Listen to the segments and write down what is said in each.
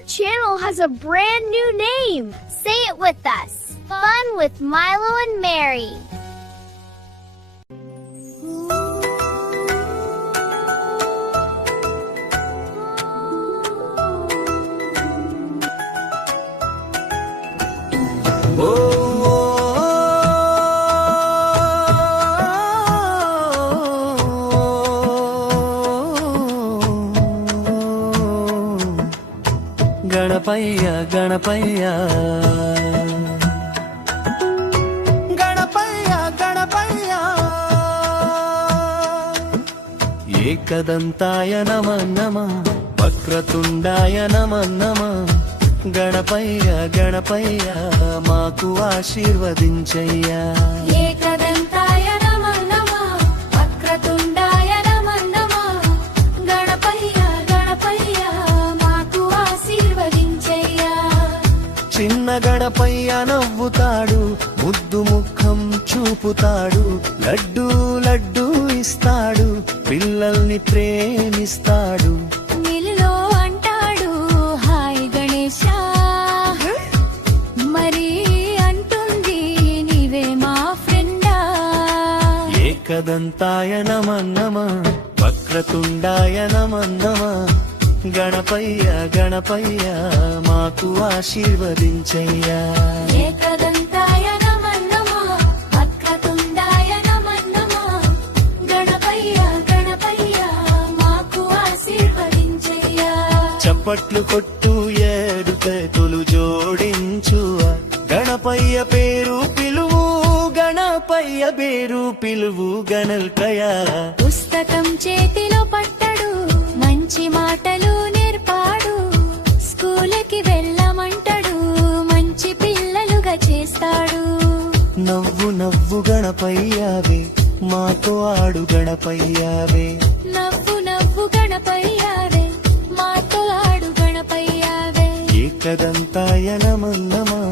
Our channel has a brand new name. Say it with us. Fun with Milo and Mary. Ganapayya Ganapayya Ganapayya Ganapayya ఏకదంతాయ నమః నమః వక్రతుండాయ నమః నమః గణపయ్య గణపయ్య మాకు ఆశీర్వదించయ్యా ఏకదంతాయ నమః నమః వక్రతుండాయ నమః నమః గణపయ్య గణపయ్య మాకు ఆశీర్వదించయ్యా చిన్న గణపయ్య నవ్వుతాడు ముద్దు ముఖం చూపుతాడు లడ్డు లడ్డు ఇస్తాడు పిల్లల్ని ప్రేమిస్తాడు నిలులో అంటాడు హాయ్ గణేశ మరి అంటుంది నీవే మా ఫ్రెండా ఏకదంతాయ నమః నమః వక్రతుండాయ నమః నమః గణపయ్య గణపయ్య మాకు ఆశీర్వదించయ్యా ఏకదంతాయ నమః నమః వక్రతుండాయ నమః నమః గణపయ్య గణపయ్య మాకు ఆశీర్వదించయ్యా చప్పట్లు కొట్టు ఏడు చేతులు జోడించు గణపయ్య పేరు పిలువు గణపయ్య పేరు పిలువు గణల్కయ పుస్తకం చేతిలో పట్టడు మంచి మాటలు నేర్పాడు స్కూలుకి వెళ్ళమంటాడు మంచి పిల్లలుగా చేస్తాడు నవ్వు నవ్వు గణపయ్యావే మాతో ఆడు గణపయ్యావే నవ్వు నవ్వు గణపయ్యావే మాతో ఆడు గణపయ్యావే ఏకదంతాయ నమః నమః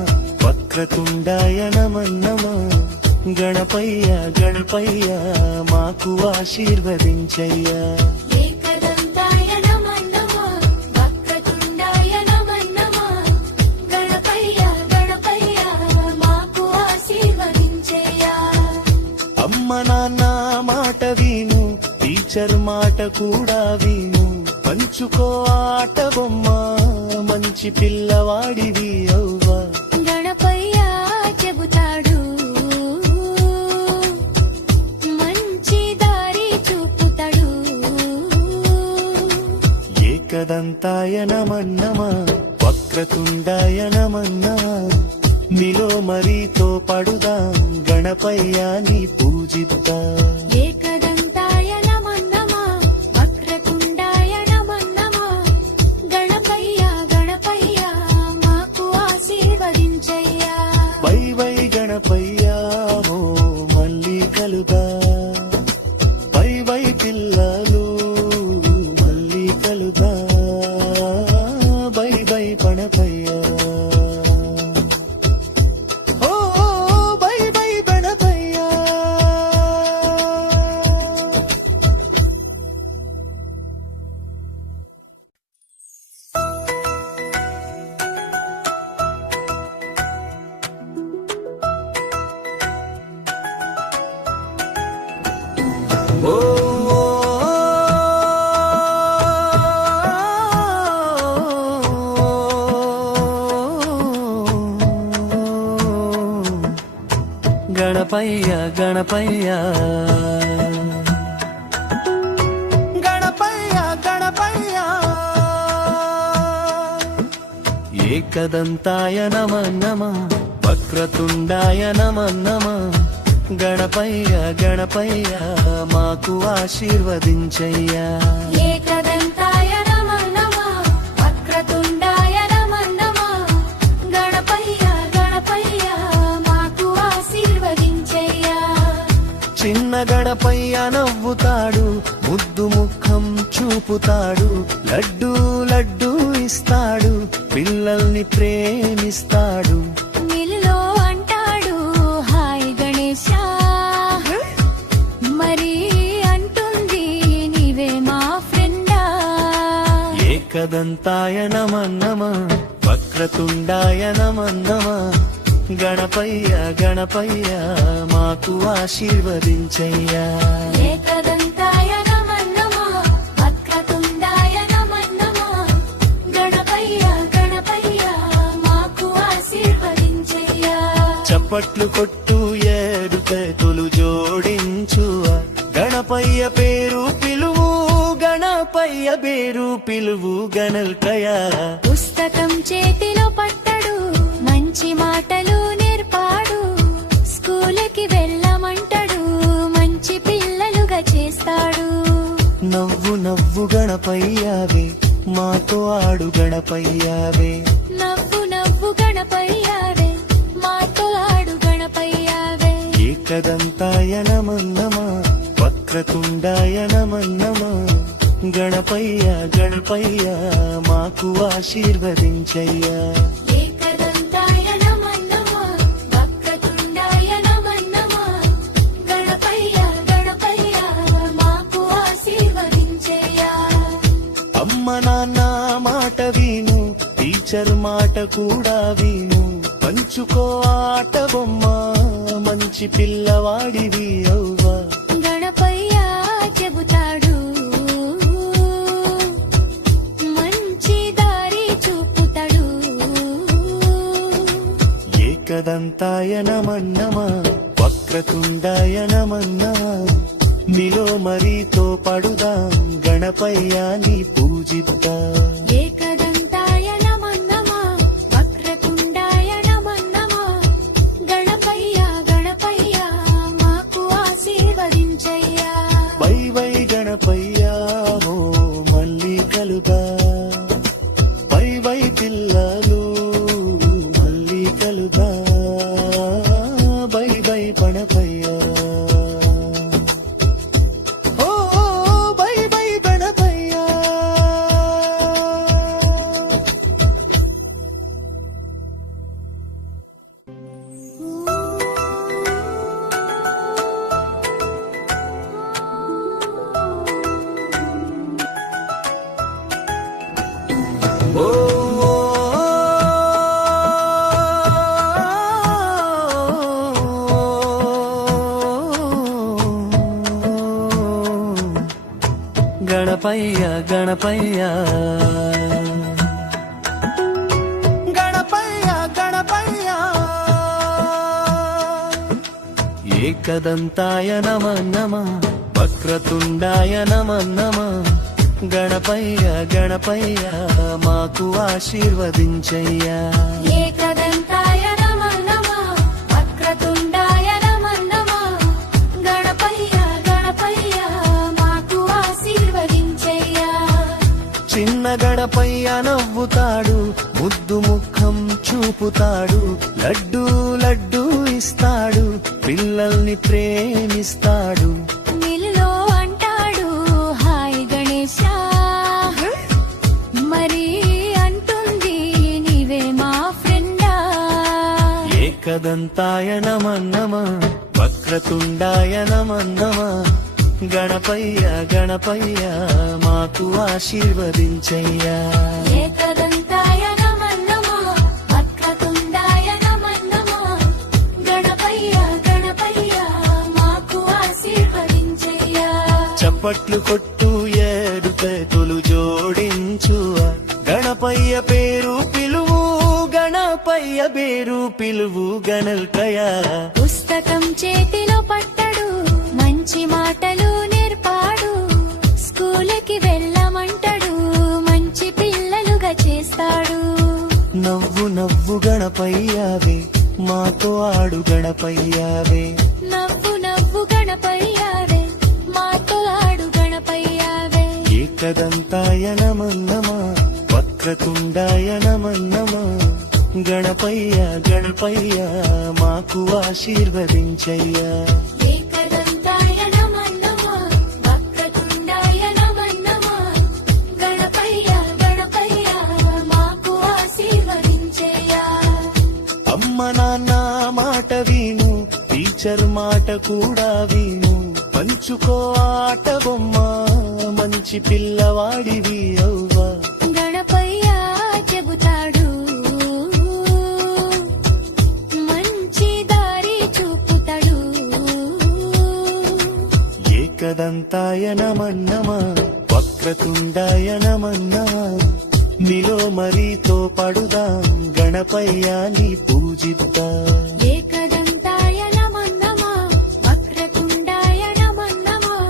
వక్రతుండాయ నమః నమః గణపయ్య గణపయ్య మాకు ఆశీర్వదించయ్యా ఏకదంతాయ నమః నమః వక్రతుండాయ నమః నమః గణపయ్య గణపయ్య మాకు ఆశీర్వదించయ్యా అమ్మ నాన్న మాట విను టీచర్ మాట కూడా విను పంచుకో ఆట బొమ్మ మంచి పిల్లవాడివి అవ్వా గణపయ్య చెబుతాడు మంచి దారి చూపుతాడు ఏకదంతాయ నమః నమః వక్రతుండాయ నమః నమః నీలో మరీతో పడుదాం గణపయ్య నీ పూజిద్దాం ఏకదంతాయ నమః నమః వక్రతుండాయ నమః నమః గణపయ్య గణపయ్య మాకు ఆశీర్వదించయ్యా వై వై గణపయ్య ఓ మళ్ళీ కలుదా వై వై పిల్లలు మళ్ళీ కలుదా by by Ganapayya oh by by Ganapayya Ganapayya Ganapayya Ganapayya Ganapayya ఏకదంతాయ నమః నమః వక్రతుండాయ నమః నమః గణపయ్య గణపయ్య మాకు ఆశీర్వదించయ్యా ఏకదంతాయ నమః నమః వక్రతుండాయ నమః నమః గణపయ్య గణపయ్య మాకు ఆశీర్వదించయ్యా చిన్న గణపయ్య నవ్వుతాడు ముద్దు ముఖం చూపుతాడు లడ్డు లడ్డు ఇస్తాడు పిల్లల్ని ప్రేమిస్తాడు నిలులో అంటాడు హాయ్ గణేశ మరి అంటుంది నీవే మా ఫ్రెండా ఏకదంతాయ నమః నమః వక్రతుండాయ నమః నమః గణపయ్య గణపయ్య మాకు ఆశీర్వదించయ్యా ఏకదంతాయ నమః నమః వక్రతుండాయ నమః నమః గణపయ్య గణపయ్య మాకు ఆశీర్వదించయ్యా చప్పట్లు కొట్టు ఏడు చేతులు జోడించు గణపయ్య పేరు పిలువు గణపయ్య పేరు పిలువు గణల్కయా పుస్తకం చేతిలో పట్టడు మంచి మాటలు నేర్పాడు స్కూలుకి వెళ్ళమంటాడు మంచి పిల్లలుగా చేస్తాడు నవ్వు నవ్వు గణపయ్యావే మాతో ఆడు గణపయ్యావే నవ్వు నవ్వు గణపయ్యావే మాతో ఆడు గణపయ్యావే ఏకదంతాయ నమః నమః వక్రతుండాయ నమః నమః గణపయ్య గణపయ్య మాకు ఆశీర్వదించయ్యా ఏకదంతాయ నమః నమః వక్రతుండాయ నమః నమః గణపయ్య గణపయ్య మాకు ఆశీర్వదించయ్యా అమ్మ నాన్న మాట విను టీచర్ మాట కూడా విను పంచుకో ఆట బొమ్మ మంచి పిల్లవాడివి అవ్వా గణపయ్య చెబుతాడు మంచి దారి చూపుతాడు ఏకదంతాయ నమః నమః వక్రతుండాయ నమః నమః నీలో మరీతో పడుదాం గణపయ్య నీ పూజిద్దాం ఏకదంతాయ నమః నమః వక్రతుండాయ నమః నమః గణపయ్య గణపయ్య మాకు ఆశీర్వదించయ్యా వై వై గణపయ్య ఓ మళ్ళీ కలుదా వై వై పిల్లలు మళ్ళీ కలుదా by by Ganapayya oh by by Ganapayya Ganapayya Ganapayya Ganapayya Ganapayya ఏకదంతాయ నమః నమః వక్రతుండాయ నమః నమః గణపయ్య గణపయ్య మాకు ఆశీర్వదించయ్యా ఏకదంతాయ నమః నమః వక్రతుండాయ నమః నమః గణపయ్య గణపయ్య మాకు ఆశీర్వదించయ్యా చిన్న గణపయ్య నవ్వుతాడు ముద్దు ముఖం చూపుతాడు లడ్డు లడ్డు ఇస్తాడు పిల్లల్ని ప్రేమిస్తాడు నిలులో అంటాడు హాయ్ గణేశ మరి అంటుంది నీవే మా ఫ్రెండా ఏకదంతాయ నమః నమః వక్రతుండాయ నమః నమః గణపయ్య గణపయ్య మాకు ఆశీర్వదించయ్యా ఏకదంతాయ నమః నమః వక్రతుండాయ నమః నమః గణపయ్య గణపయ్య మాకు ఆశీర్వదించయ్యా చప్పట్లు కొట్టు ఏడు చేతులు జోడించు గణపయ్య పేరు పిలువు గణపయ్య పేరు పిలువు గణల్కయా పుస్తకం చేతిలో పట్టడు మంచి మాటలు నేర్పాడు స్కూలుకి వెళ్ళమంటాడు మంచి పిల్లలుగా చేస్తాడు నవ్వు నవ్వు గణపయ్యావే మాతో ఆడు గణపయ్యావే నవ్వు నవ్వు గణపయ్యావే మాతో ఆడు గణపయ్యావే ఏకదంతాయ నమః నమః వక్రతుండాయ నమః నమః గణపయ్య గణపయ్య మాకు ఆశీర్వదించయ్యా ఏకదంతాయ నమః నమః వక్రతుండాయ నమః నమః గణపయ్య గణపయ్య మాకు ఆశీర్వదించయ్యా అమ్మ నాన్న మాట విను టీచర్ మాట కూడా విను పంచుకో ఆట బొమ్మ మంచి పిల్లవాడివి అవ్వా గణ ఏకదంతాయ నమన్నమా వక్రతుండాయ నమన్నమా నీలో మరీతో పడుదాం గణపయ్య నీ పూజిద్దాం ఏకదంతాయ నమో నమః వక్రతుండాయ నమో నమః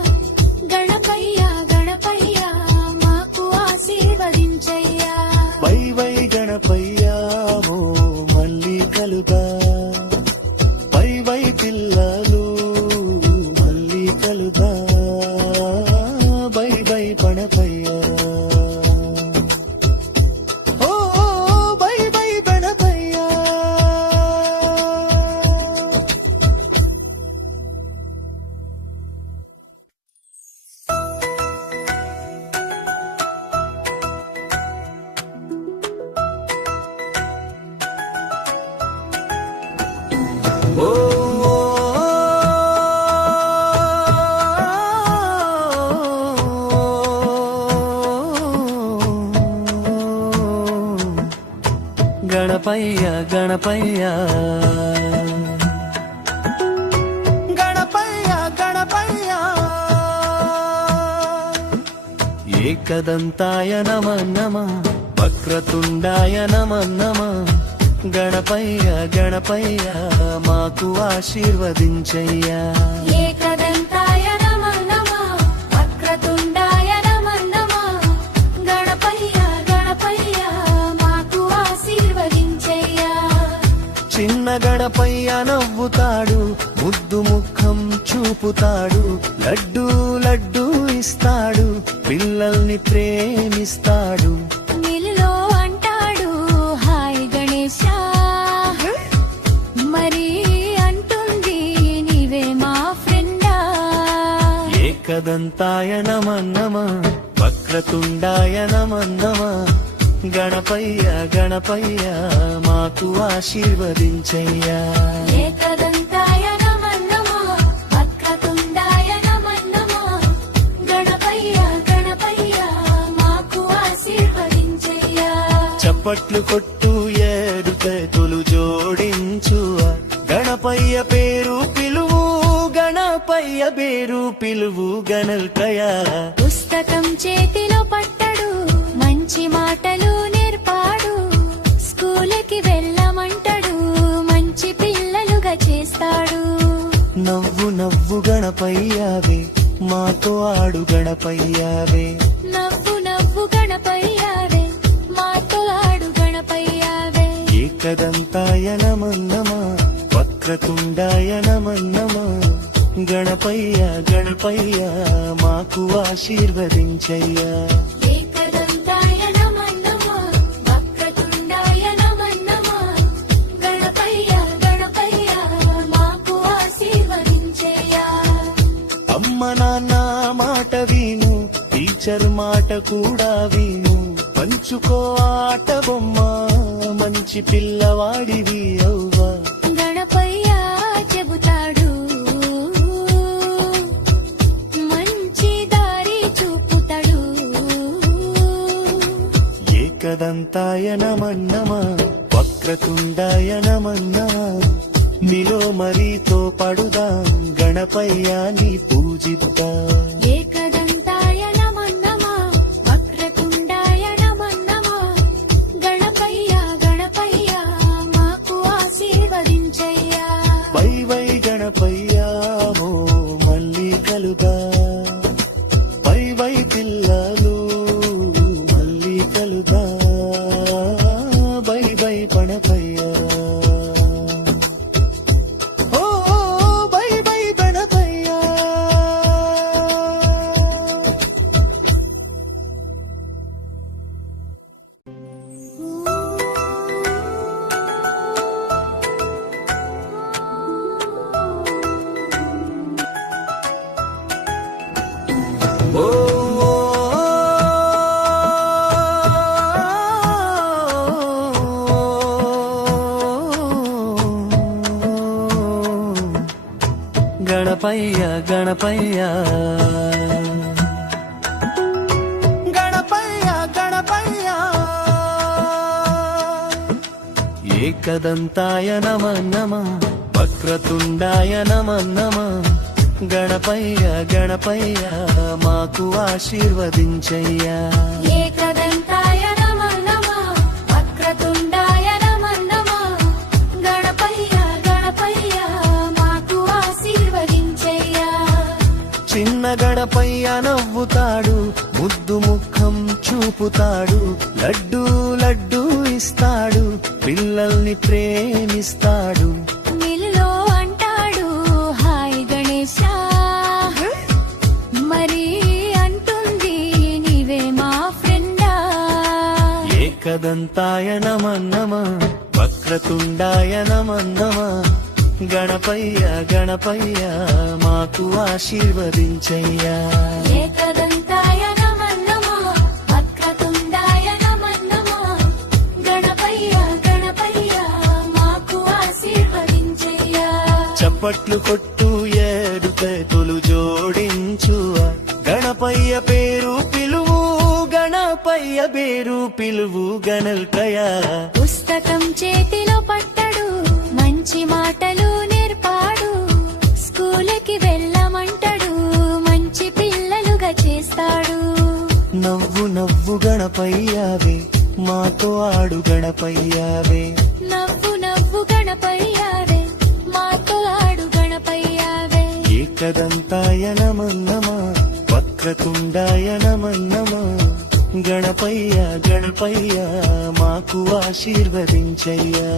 గణపయ్య గణపయ్య మాకు ఆశీర్వదించయ్యా వై వై గణపయ్య ఓ మళ్ళీ కలుదా వై వై పిల్లలు మళ్ళీ కలుదా వై వై గణపయ్య ఓ వై వై గణపయ్య ఓ గణపయ్య గణపయ్య గణపయ్య గణపయ్య ఏకదంతాయ నమో నమః వక్రతుండాయ నమో నమః గణపయ్య గణపయ్య మాకు ఆశీర్వదించయ్యా ఏకదంతాయ నమో నమః వక్రతుండాయ నమో నమః గణపయ్య గణపయ్య మాకు ఆశీర్వదించయ్యా చిన్న గణపయ్య నవ్వుతాడు ముద్దు ముఖం చూపుతాడు లడ్డు లడ్డు ఇస్తాడు పిల్లల్ని ప్రేమిస్తాడు నిలులో అంటాడు హాయ్ గణేశ మరి అంటుంది నీవే మా ఫ్రెండా ఏకదంతాయ నమో నమః వక్రతుండాయ నమో నమః గణపయ్య గణపయ్య మాకు ఆశీర్వదించయ్యా ఏకదంతాయ నమో నమః వక్రతుండాయ నమో నమః గణపయ్య గణపయ్య మాకు ఆశీర్వదించయ్యా చప్పట్లు కొట్టు ఏడు చేతులు జోడించు గణపయ్య పేరు పిలువు గణపయ్య పేరు పిలువు గణల్కయ పుస్తకం చేతిలో పట్టడు మంచి మాటలు నేర్పాడు స్కూలుకి వెళ్ళమంటాడు మంచి పిల్లలుగా చేస్తాడు నవ్వు నవ్వు గణపయ్యావే మాతో ఆడు గణపయ్యావే నవ్వు నవ్వు గణపయ్యావే మాతో ఆడు గణపయ్యావే ఏకదంతాయ నమో నమః వక్రతుండాయ నమో నమః గణపయ్య గణపయ్య మాకు ఆశీర్వదించయ్యా ఏకదంతాయ నమో నమః వక్రతుండాయ నమో నమః గణపయ్య గణపయ్య మాకు ఆశీర్వదించయ్యా అమ్మ నాన్న మాట విను టీచర్ మాట కూడా విను పంచుకో ఆట బొమ్మ మంచి పిల్లవాడివి అవ్వా గణపయ్య చెబుతాడు మంచి దారి చూపుతాడు ఏకదంతాయ నమో నమః వక్రతుండాయ నమో నమః నీలో మరీతో పడుదాం గణపయ్య నీ పూజిద్దాం ఏకదంతాయ నమో నమః వక్రతుండాయ నమో నమః గణపయ్య గణపయ్య మాకు ఆశీర్వదించయ్యా వై వై గణపయ్య ఓ మళ్ళీ కలుదా వై వై పిల్లలు మళ్ళీ కలుదా వై వై గణపయ్య ఓ వై వై గణపయ్య ఓ గణపయ్య గణపయ్య గణపయ్య గణపయ్య ఏకదంతాయ నమో నమః వక్రతుండాయ నమో నమః గణపయ్య గణపయ్య మాకు ఆశీర్వదించయ్యా. ఏకదంతాయ నమః నమః వక్రతుండాయ నమః నమః గణపయ్య గణపయ్య మాకు ఆశీర్వదించయ్యా. చిన్న గణపయ్య నవ్వుతాడు, ముద్దు ముఖం చూపుతాడు, లడ్డు లడ్డు ఇస్తాడు, పిల్లల్ని ప్రేమిస్తాడు. మిల్లో అంటాడు హాయ్ గణేశ, మరి అంటుంది నీవే మా ఫ్రెండా. ఏకదంతాయ నమః నమః వక్రతుండాయ నమః నమః గణపయ్య గణపయ్య మాకు ఆశీర్వదించయ్యా. ఏకదంతాయ నమః నమః వక్రతుండాయ నమః నమః గణపయ్య గణపయ్య మాకు ఆశీర్వదించయ్యా. చప్పట్లు కొట్టు ఏడు చేతులు జోడించు, గణపయ్య పేరు పిలువు, గణపయ్య పేరు పిలువు గణల్కయా. పుస్తకం చేతిలో పట్టడు, మంచి మాటలు నేర్పాడు, స్కూలుకి వెళ్ళమంటాడు, మంచి పిల్లలుగా చేస్తాడు. నవ్వు నవ్వు గణపయ్యావే మాతో ఆడు గణపయ్యావే. నవ్వు నవ్వు గణపయ్యావే మాతో ఆడు గణపయ్యావే. ఏకదంతాయ నమః నమః వక్రతుండాయ నమః నమః గణపయ్య గణపయ్య మాకు ఆశీర్వదించయ్యా.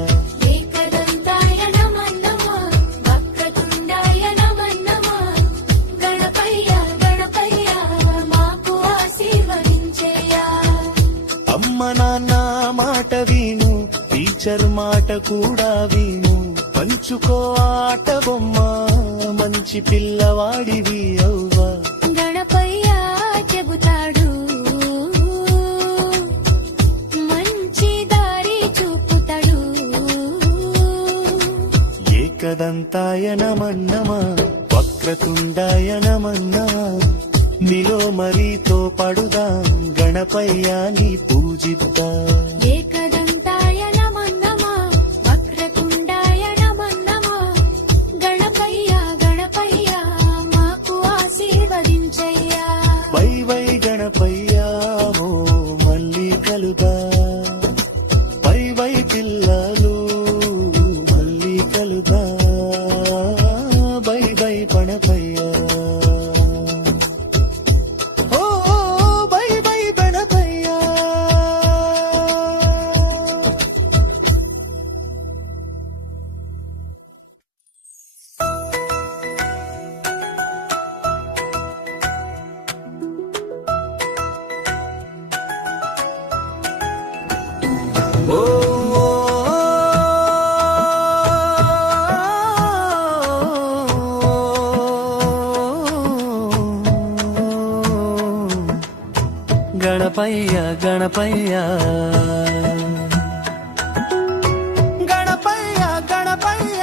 ఏకదంతాయ నమః నమః వక్రతుండాయ నమః నమః గణపయ్య గణపయ్య మాకు ఆశీర్వదించయ్యా. అమ్మ నాన్న మాట విను, టీచర్ మాట కూడా విను, పంచుకో ఆట బొమ్మ, మంచి పిల్లవాడివి అవ్వా. గణపయ్య చెబుతాడు, మంచి దారి చూపుతాడు. ఏకదంతాయ నమః నమః వక్రతుండాయ నమః నమః నీలో మరీతో పడుదాం, గణపయ్య నీ పూజిద్దాం. ఏకదంతాయ నమః నమః వక్రతుండాయ నమః నమః గణపయ్య గణపయ్య మాకు ఆశీర్వదించయ్యా. వై వై గణపయ్య ఓ మళ్ళీ కలుదా, వై వై పిల్లలు మళ్ళీ కలుదా, by by Ganapayya. Oh oh, by by Ganapayya. ఓ గణపయ్య గణపయ్య గణపయ్య గణపయ్య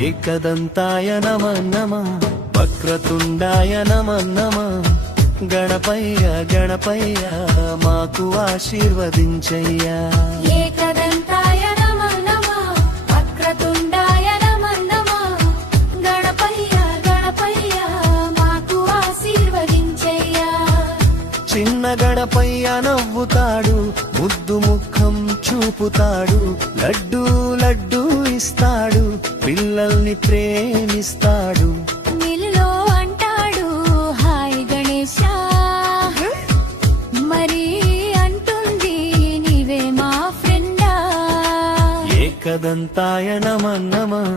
ఏకదంతాయ నమః నమః వక్రతుండాయ నమః నమః గణపయ్య గణపయ్య మాకు ఆశీర్వదించయ్యా. ఏకదంతాయ నమః నమః వక్రతుండాయ నమః నమః గణపయ్య గణపయ్య మాకు ఆశీర్వదించయ్యా. చిన్న గణపయ్య నవ్వుతాడు, ముద్దు ముఖం చూపుతాడు, లడ్డు లడ్డు ఇస్తాడు, పిల్లల్ని ప్రేమిస్తాడు. మిల్లో అంటాడు హాయ్ గణేశ, మరి అంటుంది నీవే మా ఫ్రెండా. ఏకదంతాయ నమః నమః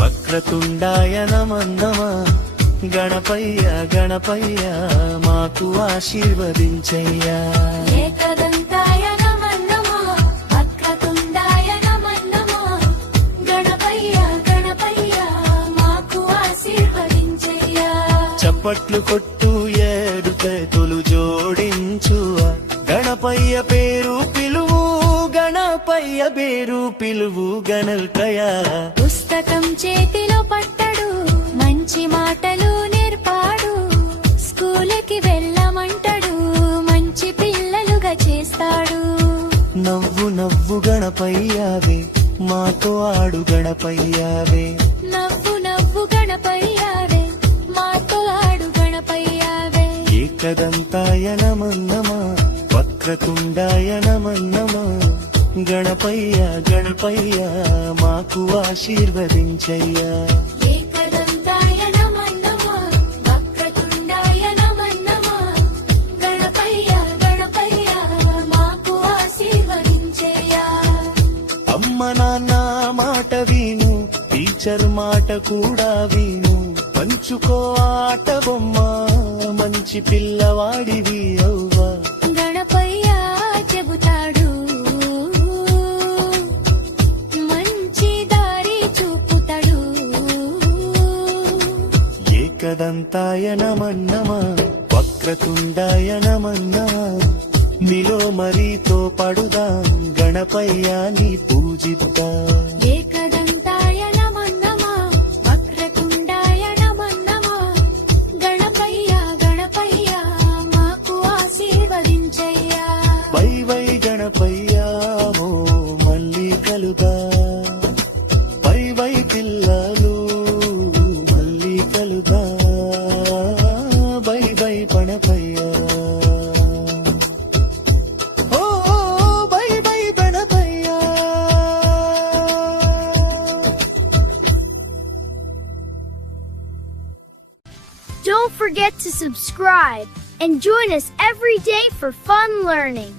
వక్రతుండాయ నమః నమః గణపయ్య గణపయ్య మాకు ఆశీర్వదించయ్యా. ఏకదంతాయ నమః నమః వక్రతుండాయ నమః నమః గణపయ్య గణపయ్య మాకు ఆశీర్వదించయ్యా. చప్పట్లు కొట్టు ఏడు చేతులు జోడించు, గణపయ్య పేరు పిలువు, గణపయ్య పేరు పిలువు గణల్కయా. పుస్తకం చేతిలో పట్టడు, మంచి మాటలు నేర్పాడు, స్కూలుకి వెళ్ళమంటాడు, మంచి పిల్లలుగా చేస్తాడు. నవ్వు నవ్వు గణపయ్యావే మాతో ఆడు గణపయ్యావే. నవ్వు ఏకదంతాయ నమో నమ వక్రతుండాయ నమో నమ గణపయ్య గణపయ్య మాకు ఆశీర్వదించయ్యా ఏకదంతాయ నమో నమః వక్రతుండాయ నమో నమః గణపయ్య గణపయ్య మాకు ఆశీర్వదించయ్యా అమ్మ నాన్న మాట విను టీచర్ మాట కూడా విను పంచుకో ఆట బొమ్మ మంచి పిల్లవాడివి అవ్వా గణపయ్య చెబుతాడు మంచి దారి చూపుతాడు ఏకదంతాయ నమో నమ వక్రతుండాయ నమో నమ నీలో మరీతో పడుదాం గణపయ్య నీ పూజిద్దాం ఏకదంతాయ నమో నమః వక్రతుండాయ నమో నమః గణపయ్య గణపయ్య మాకు ఆశీర్వదించయ్యా వై వై గణపయ్య ఓ మళ్ళీ కలుదా వై వై పిల్లలు మళ్ళీ కలుదా వై వై గణపయ్య ఓ bye bye Ganapayya Don't forget to subscribe and join us every day for fun learning.